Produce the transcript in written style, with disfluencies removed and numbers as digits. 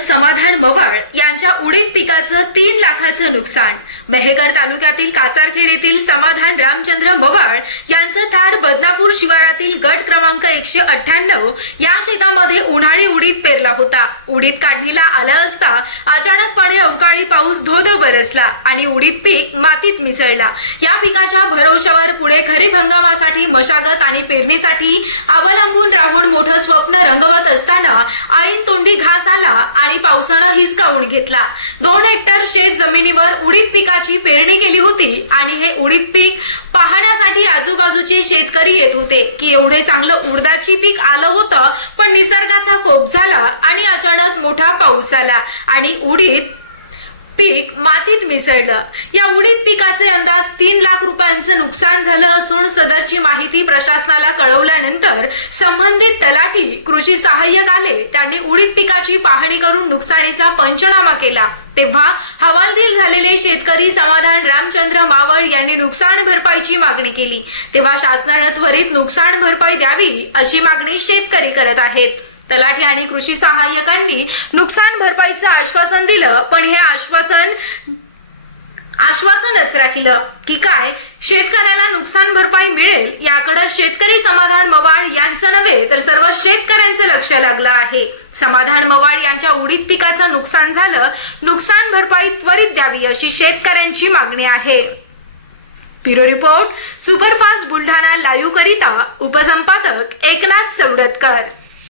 समाधान मवाळ यांच्या उडीद पिकाचं 3 लाखाचं नुकसान। मेहकर तालुक्यातील कासारखेड येथील समाधान रामचंद्र मवाळ यांचं थार बदनापूर शिवारातील गट क्रमांक 198 या शेतामध्ये उन्हाळी उडीद पेरला होता। उडीद काढणीला आला असता अचानकपणे अवकाळी पाऊस धोधो बरसला आणि उडीद पीक मातीत मिसळला। या पिकाच्या भरवशावर पुढे खरीप हंगामासाठी मशागत आणि पेरणीसाठी अवलंबून राहून मोठं स्वप्न रंगवत असताना ऐन तोंडी घास आला आणि पावसानं हिसकावून घेतला। 2 हेक्टर शेत जमिनीवर उडीद पिकाची पेरणी केली होती आणि हे उडीद पीक पाहण्यासाठी आजूबाजूचे शेतकरी येत होते की एवढे चांगलं उडदाची पीक आलं होतं, पण निसर्गाचा कोप झाला आणि अचानक मोठा पाऊस आला आणि उडीद पीक मातीत मिसळलं। या उडीद पिकाचे अंदाज 3 लाख रुपयांचं नुकसान झालं असून सदरची माहिती प्रशासनाला कळवल्यानंतर संबंधित तलाठी कृषी सहाय्यक आले। त्यांनी उडीद पिकाची पाहणी करून नुकसानीचा पंचनामा केला। तेव्हा हवालदिल झालेले शेतकरी समाधान रामचंद्र मावळ यांनी नुकसान भरपाईची मागणी केली। तेव्हा शासनाने त्वरित नुकसान भरपाई द्यावी अशी मागणी शेतकरी करत आहेत। तलाठी आणि कृषी सहाय्यकांनी नुकसान भरपाईचं आश्वासन दिलं, पण हे आश्वासनच राहिलं की काय शेतकऱ्याला नुकसान भरपाई मिळेल याकडे शेतकरी समाधान मवाळ यांचं नव्हे तर सर्व शेतकऱ्यांचं लक्ष लागलं आहे। समाधान मवाळ यांच्या उडीद पिकाचं नुकसान झालं, नुकसान भरपाई त्वरित द्यावी अशी शेतकऱ्यांची मागणी आहे। Bureau report superfast Buldhana live करिता उपसंपादक एकनाथ सवडतकर।